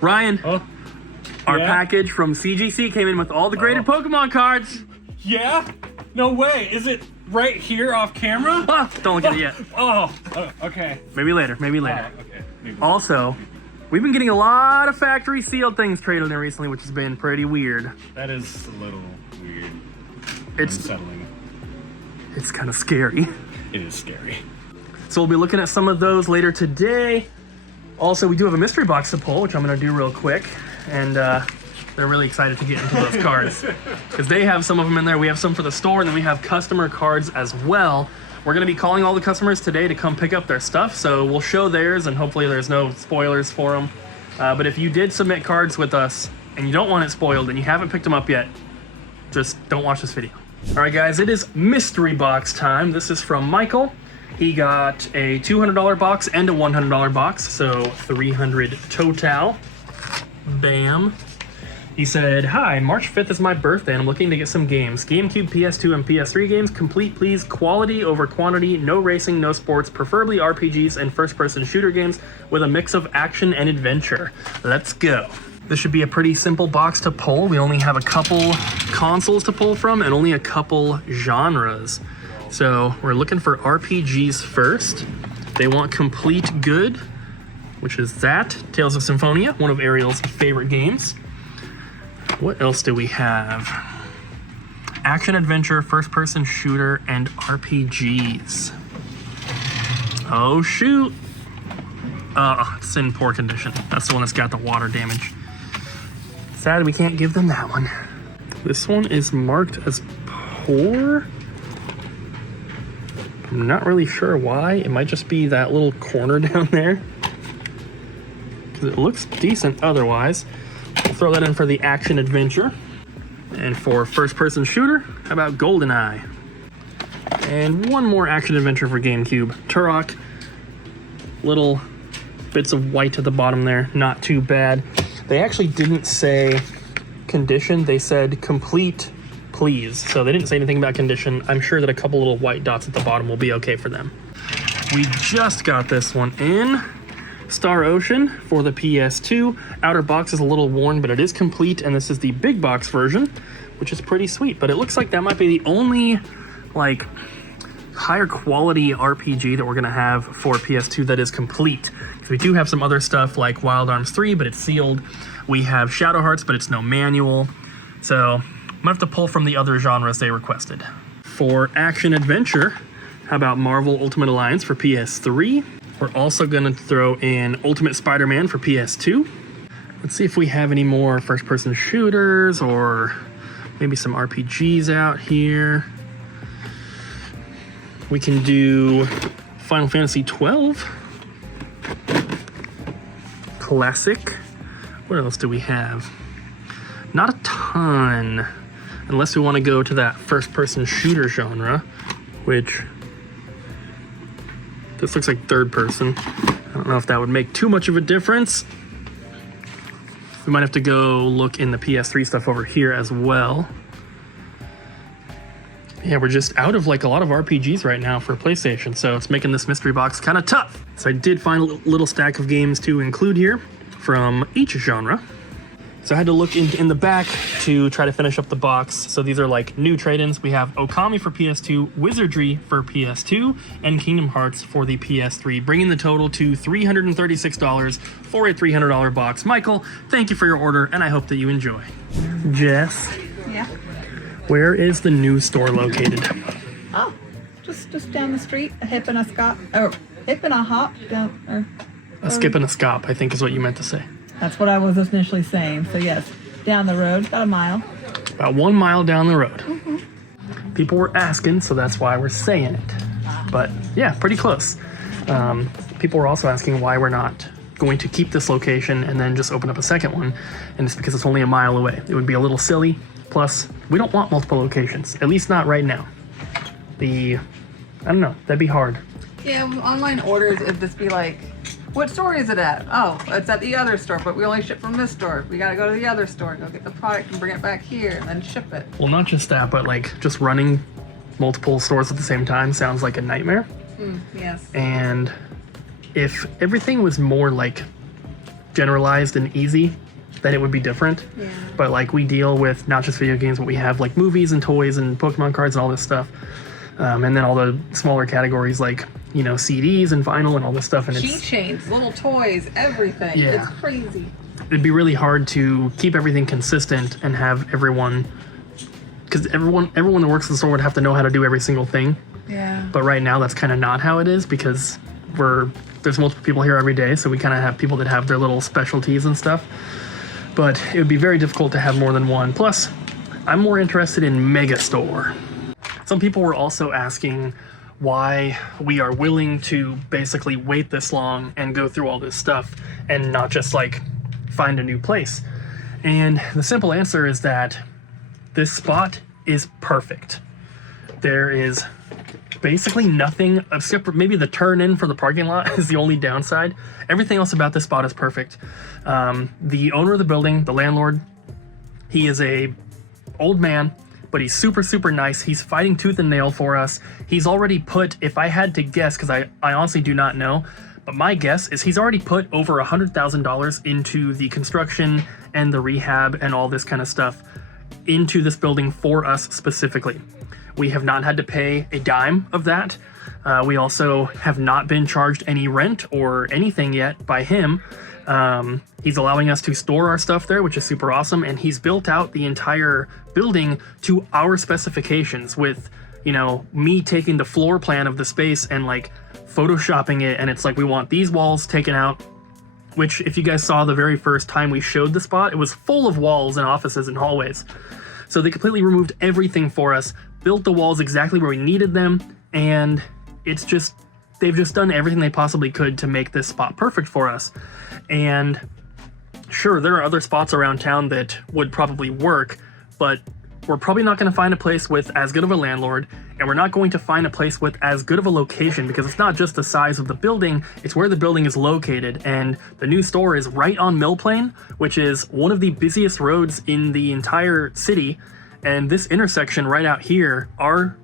Ryan, our yeah? package from CGC came in with all the graded Pokemon cards. Yeah? No way. Is it right here off camera? Don't look at it yet. Okay. Maybe later, maybe later. Okay. Maybe. Also, we've been getting a lot of factory sealed things traded in recently, which has been pretty weird. That is a little weird. It's unsettling. It's kind of scary. It is scary. So we'll be looking at some of those later today. Also, we do have a mystery box to pull, which I'm going to do real quick. And they're really excited to get into those cards because they have some of them in there. We have some for the store, and then we have customer cards as well. We're going to be calling all the customers today to come pick up their stuff, so we'll show theirs, and hopefully there's no spoilers for them. But if you did submit cards with us and you don't want it spoiled and you haven't picked them up yet, just don't watch this video. All right, guys, it is mystery box time. This is from Michael. He got a $200 box and a $100 box, so $300 total. Bam. He said, hi, March 5th is my birthday and I'm looking to get some games. GameCube, PS2, and PS3 games. Complete, please. Quality over quantity. No racing, no sports. Preferably RPGs and first-person shooter games with a mix of action and adventure. Let's go. This should be a pretty simple box to pull. We only have a couple consoles to pull from and only a couple genres. So we're looking for RPGs first. They want Complete Good, which is that. Tales of Symphonia, one of Ariel's favorite games. What else do we have? Action adventure, first-person shooter, and RPGs. Oh, shoot. It's in poor condition. That's the one that's got the water damage. Sad we can't give them that one. This one is marked as poor. I'm not really sure why. It might just be that little corner down there, because it looks decent otherwise. We'll throw that in for the action adventure. And for first-person shooter, how about GoldenEye? And one more action adventure for GameCube. Turok. Little bits of white at the bottom there, not too bad. They actually didn't say condition, they said complete, please. So they didn't say anything about condition. I'm sure that a couple little white dots at the bottom will be okay for them. We just got this one in. Star Ocean for the PS2. Outer box is a little worn, but it is complete, and this is the big box version, which is pretty sweet. But it looks like that might be the only, like, higher quality RPG that we're gonna have for PS2 that is complete. Because we do have some other stuff like Wild Arms 3, but it's sealed. We have Shadow Hearts, but it's no manual. So I'm gonna have to pull from the other genres they requested. For action adventure, how about Marvel Ultimate Alliance for PS3? We're also gonna throw in Ultimate Spider-Man for PS2. Let's see if we have any more first-person shooters or maybe some RPGs out here. We can do Final Fantasy 12. Classic. What else do we have? Not a ton, unless we want to go to that first-person shooter genre, which this looks like third person. I don't know if that would make too much of a difference. We might have to go look in the PS3 stuff over here as well. Yeah, we're just out of like a lot of RPGs right now for PlayStation, so it's making this mystery box kind of tough. So I did find a little stack of games to include here from each genre. So I had to look in the back to try to finish up the box. So these are like new trade-ins. We have Okami for PS2, Wizardry for PS2, and Kingdom Hearts for the PS3, bringing the total to $336 for a $300 box. Michael, thank you for your order, and I hope that you enjoy. Jess? Yeah? Where is the new store located? Oh, just down the street, a hip and a hop down, or A skip and a scop, I think is what you meant to say. that's what I was initially saying. So yes, down the road, about a mile. About 1 mile down the road. People were asking, so that's why we're saying it. But yeah, pretty close. People were also asking why we're not going to keep this location and then just open up a second one, and it's because it's only a mile away. It would be a little silly. Plus, we don't want multiple locations, at least not right now. I don't know, that'd be hard. Yeah, with online orders, it'd just be like, what store is it at? Oh, it's at the other store, but we only ship from this store. We gotta go to the other store, go get the product and bring it back here and then ship it. Well, not just that, but like just running multiple stores at the same time sounds like a nightmare. Yes. And if everything was more like generalized and easy, then it would be different. Yeah. But like we deal with not just video games, but we have like movies and toys and Pokemon cards and all this stuff. And then all the smaller categories like, you know, CDs and vinyl and all this stuff. And Keychains, little toys, everything. Yeah. It's crazy. It'd be really hard to keep everything consistent and have everyone, because everyone that works in the store would have to know how to do every single thing. Yeah. But right now that's kind of not how it is, because there's multiple people here every day, so we kind of have people that have their little specialties and stuff. But it would be very difficult to have more than one. Plus, I'm more interested in Megastore. Some people were also asking why we are willing to basically wait this long and go through all this stuff and not just like find a new place. And the simple answer is that this spot is perfect. There is basically nothing except for maybe the turn in for the parking lot is the only downside. Everything else about this spot is perfect. The owner of the building, the landlord, he is a old man, but he's super, super nice. He's fighting tooth and nail for us. He's already put, if I had to guess, because I honestly do not know, but my guess is he's already put over $100,000 into the construction and the rehab and all this kind of stuff into this building for us specifically. We have not had to pay a dime of that. We also have not been charged any rent or anything yet by him. He's allowing us to store our stuff there, which is super awesome. And he's built out the entire building to our specifications with, you know, me taking the floor plan of the space and like photoshopping it. And it's like, we want these walls taken out, which if you guys saw the very first time we showed the spot, it was full of walls and offices and hallways. So they completely removed everything for us, built the walls exactly where we needed them, and it's just, they've just done everything they possibly could to make this spot perfect for us. And sure, there are other spots around town that would probably work, but we're probably not going to find a place with as good of a landlord, and we're not going to find a place with as good of a location, because it's not just the size of the building, it's where the building is located. And the new store is right on Mill Plain, which is one of the busiest roads in the entire city. And this intersection right out here, our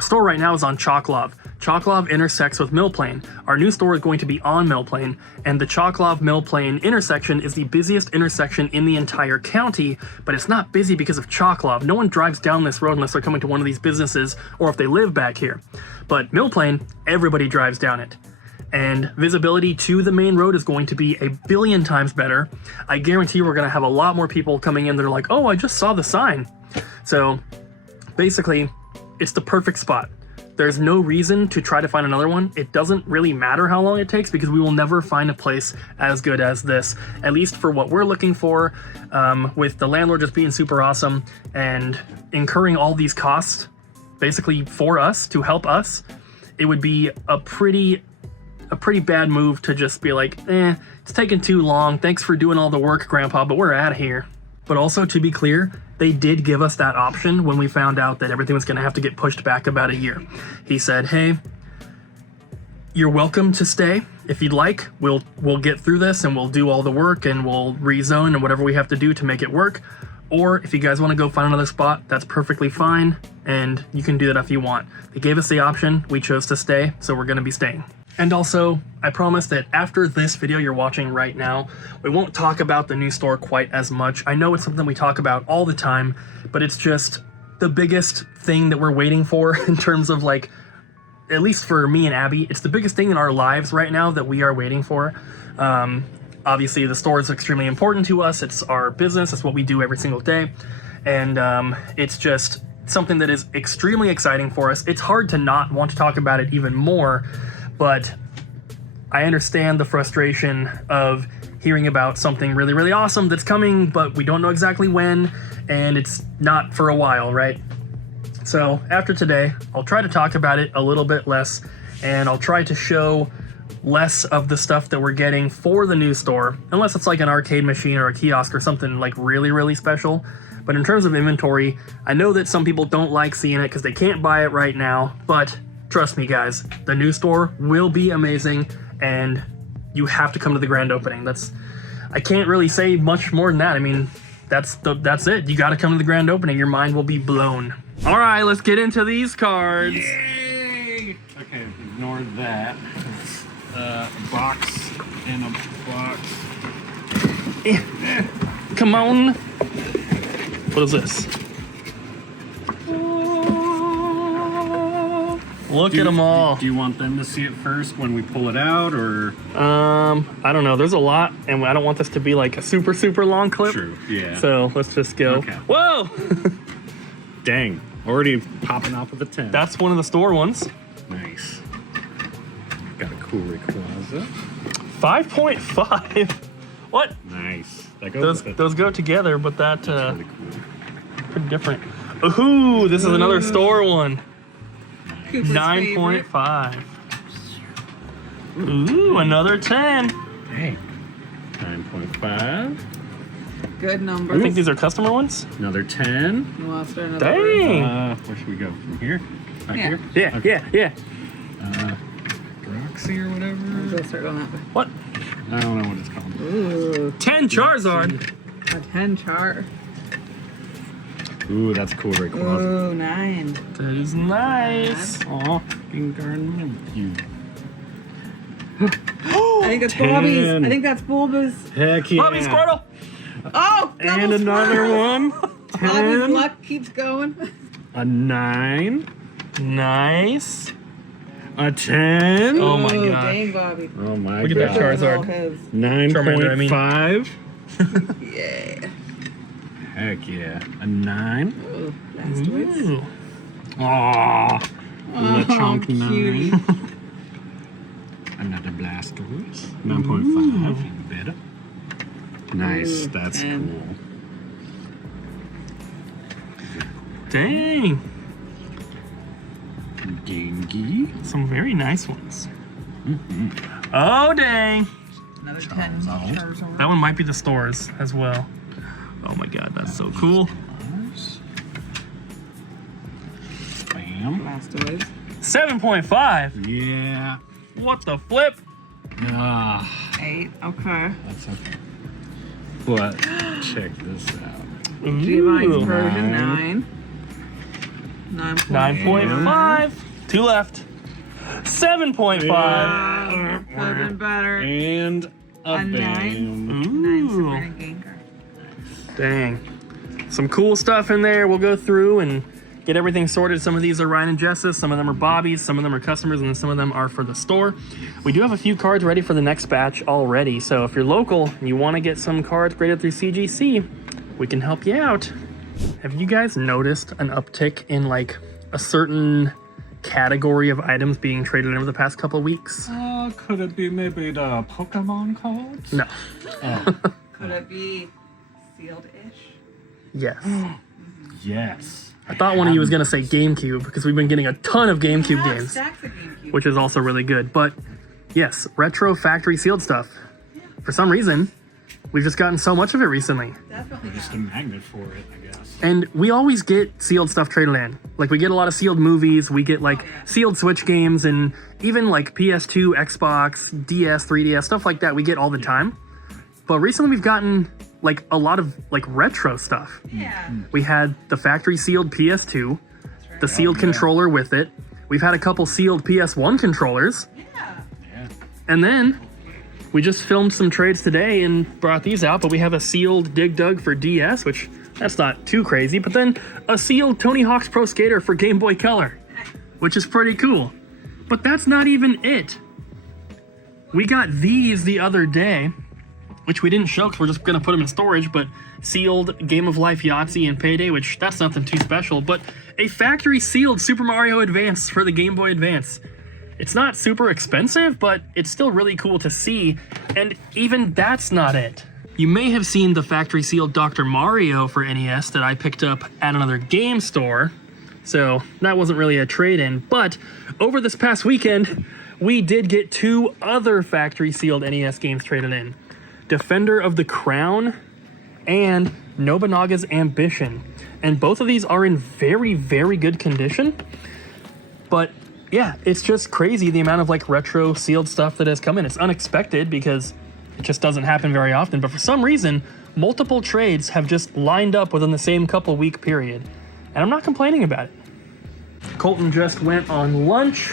store right now is on Chocolove. Chocolove intersects with Mill Plain. Our new store is going to be on Mill Plain, and the Chocolove Mill Plain intersection is the busiest intersection in the entire county, but it's not busy because of Chocolove. No one drives down this road unless they're coming to one of these businesses or if they live back here. But Mill Plain, everybody drives down it. And visibility to the main road is going to be a billion times better. I guarantee we're going to have a lot more people coming in that are like, oh, I just saw the sign. So basically, it's the perfect spot. There's no reason to try to find another one. It doesn't really matter how long it takes, because we will never find a place as good as this, at least for what we're looking for, with the landlord just being super awesome and incurring all these costs basically for us to help us. It would be a pretty bad move to just be like, it's taking too long. Thanks for doing all the work, Grandpa, but we're out of here. But also, to be clear, they did give us that option when we found out that everything was going to have to get pushed back about a year. He said, hey, you're welcome to stay if you'd like. We'll get through this and we'll do all the work and we'll rezone and whatever we have to do to make it work. Or if you guys want to go find another spot, that's perfectly fine, and you can do that if you want. They gave us the option. We chose to stay, so we're going to be staying. And also, I promise that after this video you're watching right now, we won't talk about the new store quite as much. I know it's something we talk about all the time, but it's just the biggest thing that we're waiting for in terms of, like, at least for me and Abby, it's the biggest thing in our lives right now that we are waiting for. Obviously, the store is extremely important to us. It's our business. It's what we do every single day. And it's just something that is extremely exciting for us. It's hard to not want to talk about it even more, but I understand the frustration of hearing about something really, really awesome that's coming, but we don't know exactly when, and it's not for a while, right? So after today, I'll try to talk about it a little bit less, and I'll try to show less of the stuff that we're getting for the new store, unless it's like an arcade machine or a kiosk or something like really, really special. But in terms of inventory, I know that some people don't like seeing it because they can't buy it right now, but trust me guys, the new store will be amazing, and you have to come to the grand opening. I can't really say much more than that. I mean, that's it. You got to come to the grand opening. Your mind will be blown. All right, let's get into these cards. Yay! Okay, ignore that. A box and a box. Come on. What is this? Look at them all. Do you want them to see it first when we pull it out, or? I don't know. There's a lot, and I don't want this to be like a super, super long clip. True, yeah. So let's just go. Okay. Whoa! Dang, already popping off of a 10. That's one of the store ones. Nice. Got a cool closet. 5.5. What? Nice. That goes with it. Those go together, but that's Really cool. pretty different. Ooh, this is another store one. Cooper's 9.5. Ooh, another 10. Dang. 9.5. Good number. I think these are customer ones. Another 10. You want to start another Dang. Where should we go? From here? Back Yeah. here? Yeah, Okay. yeah. Roxy or whatever. Go start on that way. What? I don't know what it's called. Ooh, 10 Charizard. a 10 char. Ooh, that's a cool closet. Ooh, 9. That is nice. Aw, garden you. I think it's 10. Bobby's. I think that's Bulba's. Heck yeah. Bobby Squirtle. Oh, And another one. Bobby's 10. luck keeps going. A 9. Nice. A 10. Oh my Ooh, god. Dang, Bobby. Oh my Look at that god. Charizard. All his. 9.5. Yeah. Heck yeah. A 9. Ooh, last wish. Ooh. Aww. LeChonk 9. cutie. Another Blastoise. 9.5. Even better. Nice. Ooh, That's 10. cool. Dang. Gengi. Some very nice ones. Oh, dang. Another 10 Charizard. That one might be the stores as well. Oh my god, that's so cool. Bam. Blastoise. 7.5. Yeah. What the flip? Ah, 8. Okay. that's okay. But check this out. Giovanni's Ooh. version 9. 9. 9.5. 2 left. 7.5. Could have been better. And a A 9. bam. 9 Super Ooh. and Gengar. Dang. Some cool stuff in there. We'll go through and get everything sorted. Some of these are Ryan and Jess's, some of them are Bobby's, some of them are customers, and then some of them are for the store. We do have a few cards ready for the next batch already, so if you're local and you want to get some cards graded through CGC, we can help you out. Have you guys noticed an uptick in like a certain category of items being traded in over the past couple of weeks? Could it be maybe the Pokemon cards? No. Could it be sealed-ish? Yes. Yes. I thought one of you was going to say GameCube because we've been getting a ton of GameCube Yeah, games, stacks of GameCube. which is also really good. But yes, retro factory sealed stuff. For some reason, we've just gotten so much of it recently. Definitely. Just a magnet for it, I guess. And we always get sealed stuff traded in. Like we get a lot of sealed movies, we get like sealed Switch games, and even like PS2, Xbox, DS, 3DS, stuff like that we get all the time. But recently we've gotten like a lot of like retro stuff. Yeah. We had the factory sealed PS2, the sealed controller with it. We've had a couple sealed PS1 controllers. Yeah. Yeah. And then we just filmed some trades today and brought these out, but we have a sealed Dig Dug for DS, which that's not too crazy, but then a sealed Tony Hawk's Pro Skater for Game Boy Color, which is pretty cool. But that's not even it. We got these the other day, which we didn't show because we're just gonna put them in storage, but sealed Game of Life Yahtzee and Payday, which that's nothing too special, but a factory sealed Super Mario Advance for the Game Boy Advance. It's not super expensive, but it's still really cool to see, and even that's not it. You may have seen the factory sealed Dr. Mario for NES that I picked up at another game store, so that wasn't really a trade-in, but over this past weekend, we did get 2 other factory sealed NES games traded in. Defender of the Crown and Nobunaga's Ambition. And both of these are in very, very good condition. But yeah, it's just crazy the amount of like retro sealed stuff that has come in. It's unexpected because it just doesn't happen very often. But for some reason, multiple trades have just lined up within the same couple week period. And I'm not complaining about it. Colton just went on lunch.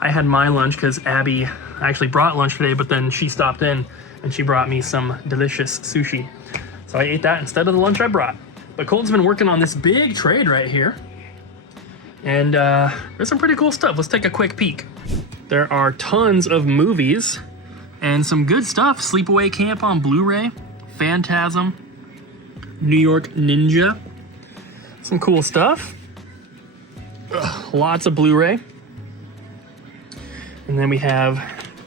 I had my lunch because Abby actually brought lunch today, but then she stopped in and she brought me some delicious sushi. So I ate that instead of the lunch I brought. But Colton's been working on this big trade right here. And there's some pretty cool stuff. Let's take a quick peek. There are tons of movies and some good stuff. Sleepaway Camp on Blu-ray, Phantasm, New York Ninja. Some cool stuff. Ugh, lots of Blu-ray. And then we have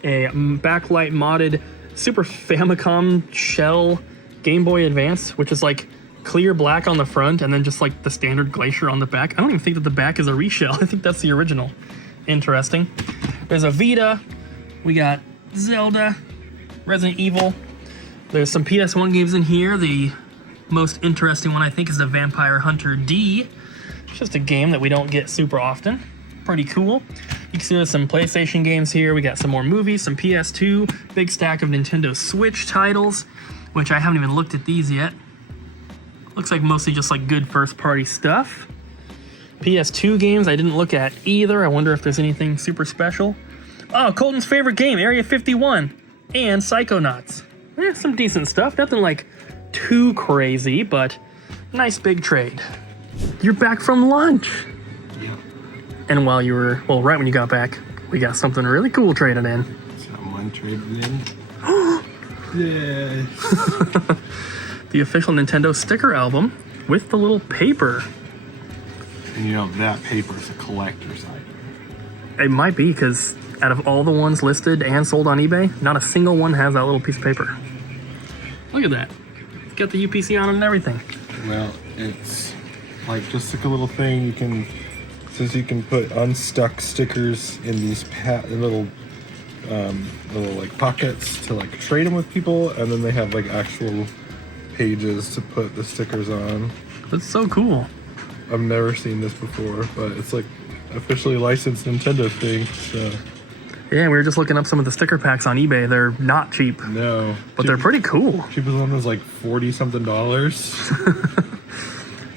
a backlight modded Super Famicom shell Game Boy Advance, which is like clear black on the front and then just like the standard Glacier on the back. I don't even think that the back is a reshell. I think that's the original. Interesting. There's a Vita. We got Zelda, Resident Evil. There's some PS1 games in here. The most interesting one I think is the Vampire Hunter D. It's just a game that we don't get super often. Pretty cool. You can see there's some PlayStation games here. We got some more movies, some PS2, big stack of Nintendo Switch titles, which I haven't even looked at these yet. Looks like mostly just like good first party stuff. PS2 games I didn't look at either. I wonder if there's anything super special. Oh, Colton's favorite game, Area 51 and Psychonauts. Some decent stuff. Nothing like too crazy, but nice big trade. You're back from lunch. Yeah. And while you were, well, right when you got back, we got something really cool traded in. Someone traded in. Yes. The official Nintendo sticker album with the little paper. And you know, that paper is a collector's item. It might be, because out of all the ones listed and sold on eBay, not a single one has that little piece of paper. Look at that. It's got the UPC on it and everything. Well, it's like just like a little thing you can, says you can put unstuck stickers in these little like pockets to like trade them with people, and then they have like actual pages to put the stickers on. That's so cool. I've never seen this before, but it's like officially licensed Nintendo thing. So Yeah, we were just looking up some of the sticker packs on eBay. They're not cheap, no, but they're pretty cool. Cheapest one was like $40-something.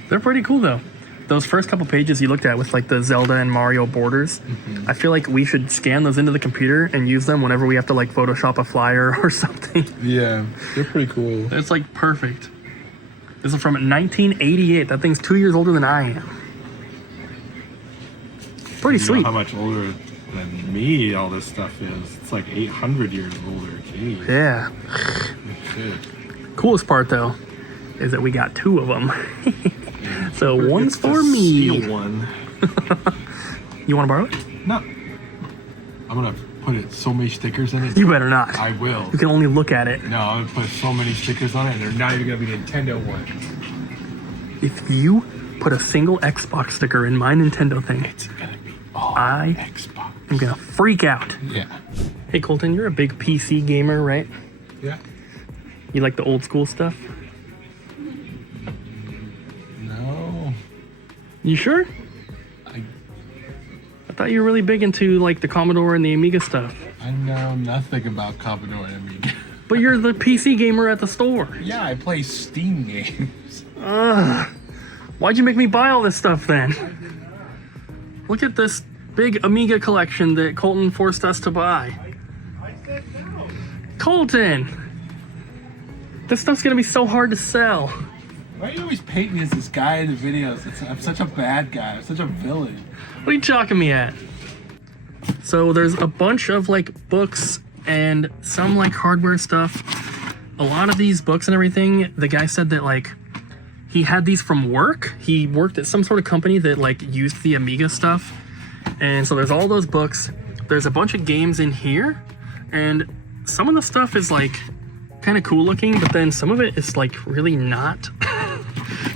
They're pretty cool though. Those first couple pages you looked at with like the Zelda and Mario borders, I feel like we should scan those into the computer and use them whenever we have to like Photoshop a flyer or something. Yeah, they're pretty cool. It's like perfect. This is from 1988. That thing's 2 years older than I am. Pretty You sweet. know how much older than me all this stuff is? It's like 800 years older. Jeez. Yeah. Shit. Coolest part though is that we got two of them. So Who one's gets to for me. steal one. You want to borrow it? No. I'm gonna put so many stickers in it. You better not. I will. You can only look at it. No, I'm gonna put so many stickers on it, and they're not even gonna be Nintendo ones. If you put a single Xbox sticker in my Nintendo thing, It's gonna be all I Xbox. am gonna freak out. Yeah. Hey Colton, you're a big PC gamer, right? Yeah. You like the old school stuff? No. You sure? I thought you were really big into like the Commodore and the Amiga stuff. I know nothing about Commodore and Amiga. But you're the PC gamer at the store. Yeah, I play Steam games. Ugh. Why'd you make me buy all this stuff then? Look at this big Amiga collection that Colton forced us to buy. Colton! This stuff's gonna be so hard to sell. Why are you always painting me as this guy in the videos? I'm such a bad guy. I'm such a villain. What are you chalking me at? So there's a bunch of like books and some like hardware stuff. A lot of these books and everything, the guy said that like he had these from work. He worked at some sort of company that like used the Amiga stuff. And so there's all those books. There's a bunch of games in here. And some of the stuff is like kind of cool looking, but then some of it is like really not.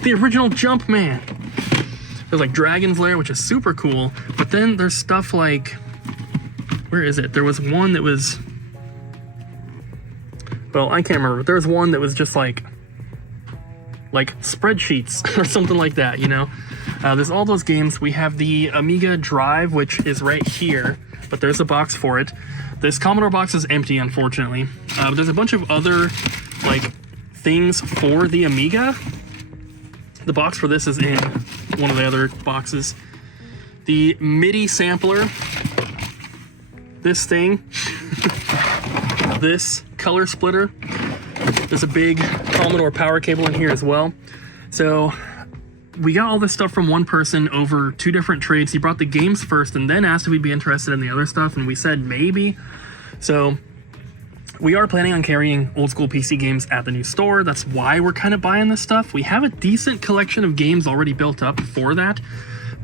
The original Jumpman. There's like Dragon's Lair, which is super cool. But then there's stuff like, where is it? There was one that was, well, I can't remember. There was one that was just like spreadsheets or something like that, you know? There's all those games. We have the Amiga Drive, which is right here, but there's a box for it. This Commodore box is empty, unfortunately. But there's a bunch of other like things for the Amiga. The box for this is in one of the other boxes. The MIDI sampler. This thing. This color splitter. There's a big Commodore power cable in here as well. So we got all this stuff from one person over 2 different trades. He brought the games first and then asked if we'd be interested in the other stuff, and we said maybe. So we are planning on carrying old school PC games at the new store. That's why we're kind of buying this stuff. We have a decent collection of games already built up for that,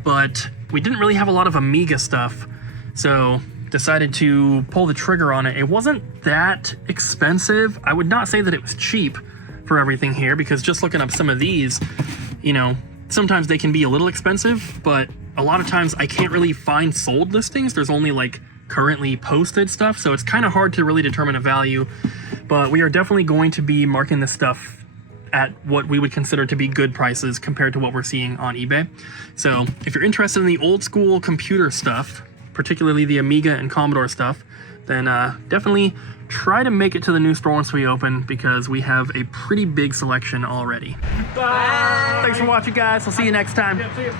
but we didn't really have a lot of Amiga stuff, so decided to pull the trigger on it. It wasn't that expensive. I would not say that it was cheap for everything here, because just looking up some of these, you know, sometimes they can be a little expensive, but a lot of times I can't really find sold listings. There's only like currently posted stuff, so it's kind of hard to really determine a value. But we are definitely going to be marking this stuff at what we would consider to be good prices compared to what we're seeing on eBay. So if you're interested in the old school computer stuff, particularly the Amiga and Commodore stuff, then definitely try to make it to the new store once we open, because we have a pretty big selection already. Bye. Thanks for watching, guys. We'll see you next time. Yeah, see ya.